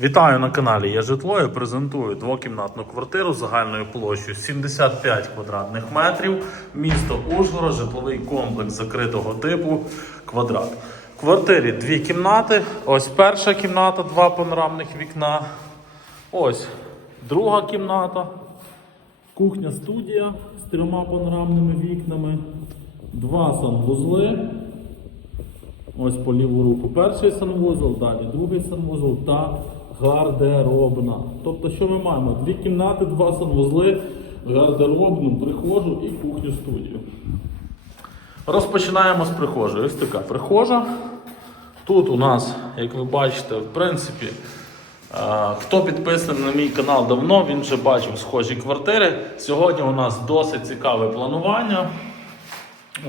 Вітаю на каналі Я Житло. Я презентую двокімнатну квартиру загальною площею 75 квадратних метрів. Місто Ужгород, житловий комплекс закритого типу квадрат. В квартирі дві кімнати. Ось перша кімната, два панорамних вікна. Ось друга кімната. Кухня студія з трьома панорамними вікнами. Два санвузли. Ось по ліву руку перший санвузол, далі другий санвузол та гардеробна. Тобто, що ми маємо? Дві кімнати, два санвузли, гардеробну, прихожу і кухню студію. Розпочинаємо з прихожої. Ось така прихожа. Тут у нас, як ви бачите, в принципі, е, хто підписаний на мій канал давно, він вже бачив схожі квартири. Сьогодні у нас досить цікаве планування.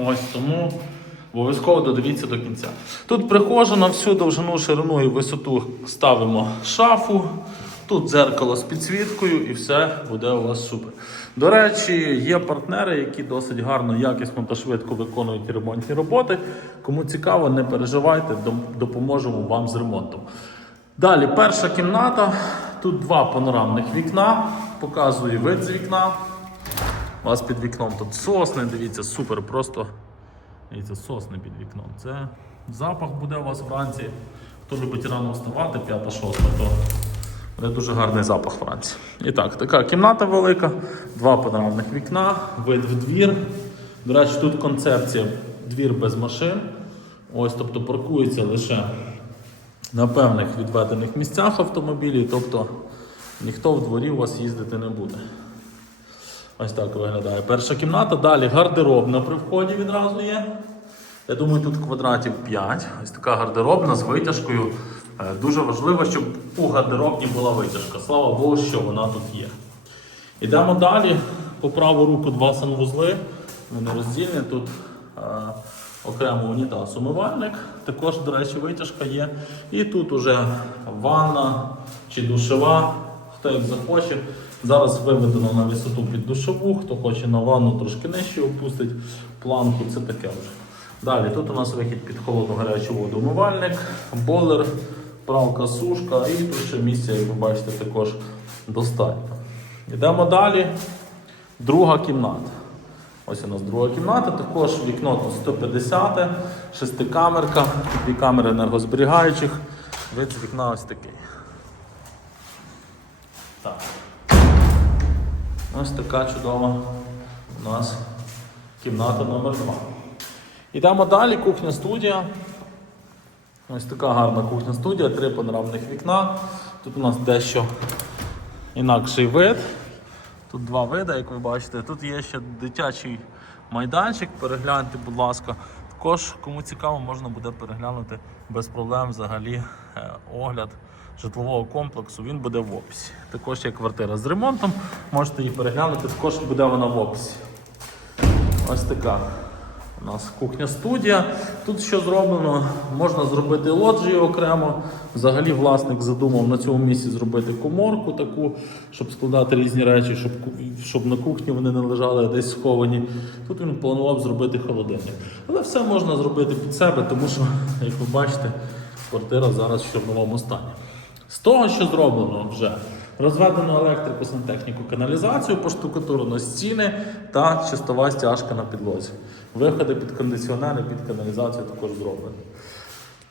Ось тому обов'язково додивіться до кінця. Тут прихожа на всю довжину, ширину і висоту ставимо шафу. Тут дзеркало з підсвіткою і все буде у вас супер. До речі, є партнери, які досить гарно, якісно та швидко виконують ремонтні роботи. Кому цікаво, не переживайте, допоможемо вам з ремонтом. Далі, перша кімната. Тут два панорамних вікна. Показую вид з вікна. У вас під вікном тут сосни, дивіться, супер, просто дивіться, сосни під вікном. Це запах буде у вас вранці. Хто любить рано вставати, п'ята, шоста, то буде дуже гарний запах вранці. І так, така кімната велика, два панорамних вікна, вид в двір. До речі, тут концепція двір без машин. Ось, тобто паркується лише на певних відведених місцях автомобілі, тобто ніхто в дворі у вас їздити не буде. Ось так виглядає перша кімната. Далі гардеробна при вході відразу є. Я думаю, тут квадратів 5. Ось така гардеробна з витяжкою. Е, Дуже важливо, щоб у гардеробні була витяжка. Слава Богу, що вона тут є. Йдемо далі. По праву руку два санвузли. Вони роздільні. Тут е, окремо унітаз умивальник. Також, до речі, витяжка є. І тут уже ванна чи душева. Хто як захоче. Зараз виведено на висоту під душову. Хто хоче на ванну трошки нижче опустить планку, це таке вже. Далі тут у нас вихід під холодну гарячу воду умивальник, бойлер, правка, сушка і тут ще місця, як ви бачите, також достатньо. Йдемо далі. Друга кімната. Ось у нас друга кімната, також вікно 150, шестикамерка, дві камери енергозберігаючих. Вид з вікна ось такий. Так. Ось така чудова у нас кімната номер 2. Йдемо далі, кухня студія. Ось така гарна кухня студія, три панорамних вікна. Тут у нас дещо інакший вид. Тут два види, як ви бачите. Тут є ще дитячий майданчик. Перегляньте, будь ласка. Також, кому цікаво, можна буде переглянути без проблем взагалі е, огляд житлового комплексу. Він буде в описі. Також є квартира з ремонтом. Можете її переглянути, також буде вона в описі. Ось така у нас кухня-студія. Тут що зроблено, можна зробити лоджію окремо. Взагалі власник задумав на цьому місці зробити коморку таку, щоб складати різні речі, щоб, щоб на кухні вони не лежали десь сховані. Тут він планував зробити холодильник. Але все можна зробити під себе, тому що, як ви бачите, квартира зараз в новому стані. З того, що зроблено вже розведено електрику, сантехніку, каналізацію, поштукатурено стіни та чистова стяжка на підлозі. Виходи під кондиціонери, під каналізацію також зроблені.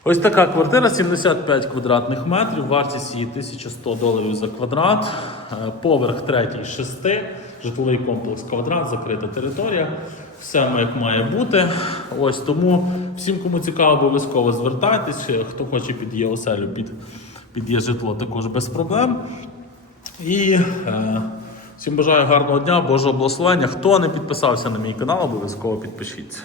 Ось така квартира 75 квадратних метрів, вартість її 1100 доларів за квадрат, Е, поверх третій шести, житловий комплекс квадрат, закрита територія. Все як має бути. Ось тому всім, кому цікаво, обов'язково звертайтесь. Хто хоче під є оселю, під, під є житло, також без проблем. І е, всім бажаю гарного дня, Божого благословення. Хто не підписався на мій канал, обов'язково підпишіться.